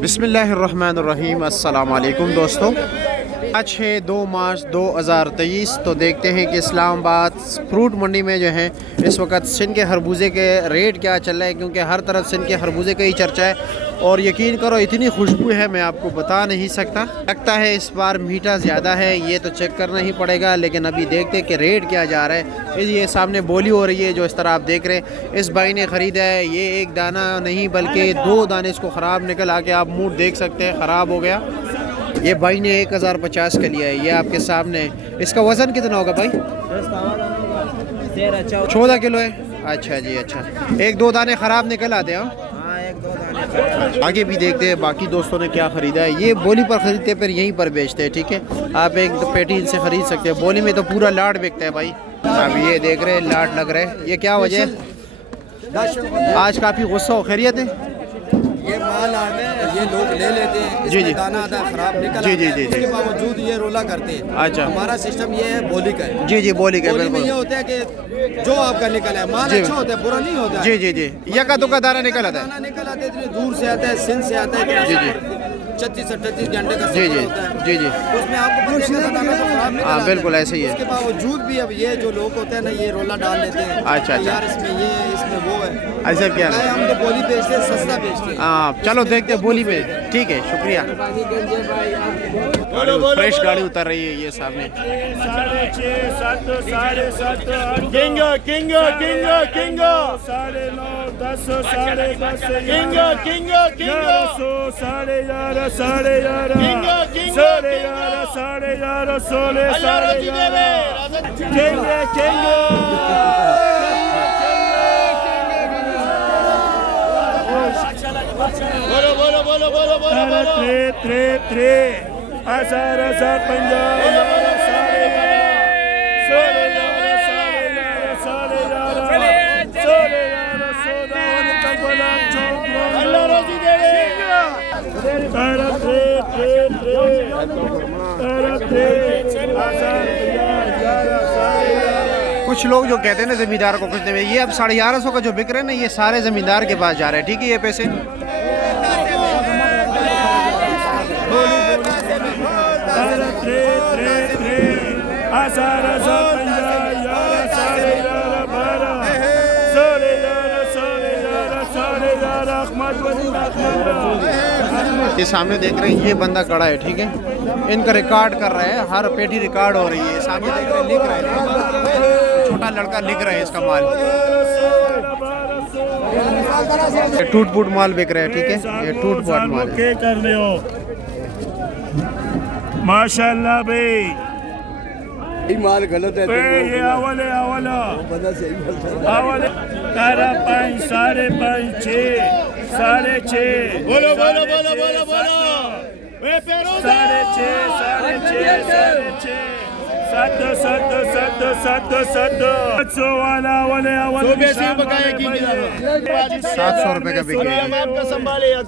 बिस्मिल्लाहिर्रहमानिर्रहीम। अस्सलाम वालेकुम दोस्तों, आज है 2 मार्च 2023। तो देखते हैं कि इस्लामाबाद फ्रूट मंडी में जो है इस वक्त सिंध के खरबूजे के रेट क्या चल रहा है, क्योंकि हर तरफ सिंध के खरबूजे का ही चर्चा है। और यकीन करो इतनी खुशबू है मैं आपको बता नहीं सकता। लगता है इस बार मीठा ज़्यादा है, ये तो चेक करना ही पड़ेगा। लेकिन अभी देखते हैं कि रेट क्या जा रहा है। ये सामने बोली हो रही है जो इस तरह आप देख रहे हैं। इस भाई ने ख़रीदा है, ये एक दाना नहीं बल्कि 2 दाने इसको ख़राब निकल आके आप मुँह देख सकते हैं, ख़राब हो गया। ये भाई ने 1050 का लिया है, ये आपके सामने। इसका वज़न कितना होगा भाई? 14 किलो है। अच्छा जी, अच्छा। 1-2 दाने ख़राब निकल आते हैं। आगे भी देखते हैं बाकी दोस्तों ने क्या ख़रीदा है। ये बोली पर ख़रीदते हैं फिर यहीं पर बेचते हैं, ठीक है। आप एक पेटी इनसे ख़रीद सकते हैं। बोली में तो पूरा लाट बिकता है भाई। अब ये देख रहे हैं लाट लग रहे हैं। ये क्या वजह है? आज काफ़ी गुस्सा हो, खैरियत है? ये माल आने ये लोग ले लेते हैं, जी जी, दाना आधा खराब निकल जी जी जी, उसके बावजूद ये रोला करते हैं। अच्छा, हमारा सिस्टम ये है बोली का है। जी जी, बोली का बोली में बिल्कुल। ये होता है कि जो आपका निकला है माल अच्छा होता है, बुरा नहीं होता। जी जी जी, यका दुका दाना निकल आता है। दाना निकल आते हैं, दूर से आता है, सिंध से आता है। जी जी, 36-38 घंटे का जी सफर जी होता है। जी जी, उसमें आपको पता है दाना तो खराब निकल हाँ आता है। बिल्कुल ऐसे ही है। उसके बावजूद भी अब ये जो लोग होते हैं ना, ये रोला डाल लेते हैं। अच्छा, अच्छा। यार इसमें ये इसमें वो है, ऐसा क्या है? हम तो बोली बेचते हैं, सस्ता बेचते हैं। हाँ चलो देखते हैं बोली में। ठीक है, शुक्रिया। फ्रेश गाड़ी उतर रही है ये सामने। 6:30, 7, 7:30, किंगा किंगा किंगा किंगा 9:30, 10, 10:30, किंगा किंगा किंगा 11:30, 11:30, किंगा किंगा 11:30, 11:30, 16:30, किंगा किंगा। बोलो बोलो बोलो बोलो बोलो 3 1000 कुछ लोग जो कहते हैं ना जमींदार को कुछ नहीं, ये अब 1150 का जो बिक रहे हैं ना, ये सारे जमींदार के पास जा रहे हैं, ठीक है। ये पैसे ये सामने देख रहे हैं, ये बंदा खड़ा है, ठीक है। इनका रिकॉर्ड कर रहा है, हर पेटी रिकॉर्ड हो रही है। सामने देख रहे हैं, लिख रहे हैं, छोटा लड़का लिख रहा है इसका माल। ये टूट फूट माल बिक रहा है, ठीक है। ये टूट फूट माल है। कर रहे हो माशाल्लाह भाई। माल गलत है ये अवल है, अवल तारा 5, 5:30, 6, 6:30। बोलो बोलो बोलो बोलो बोलो 6:30, 6:30, 700 वाला अवल 700 रुपए का बिक गया।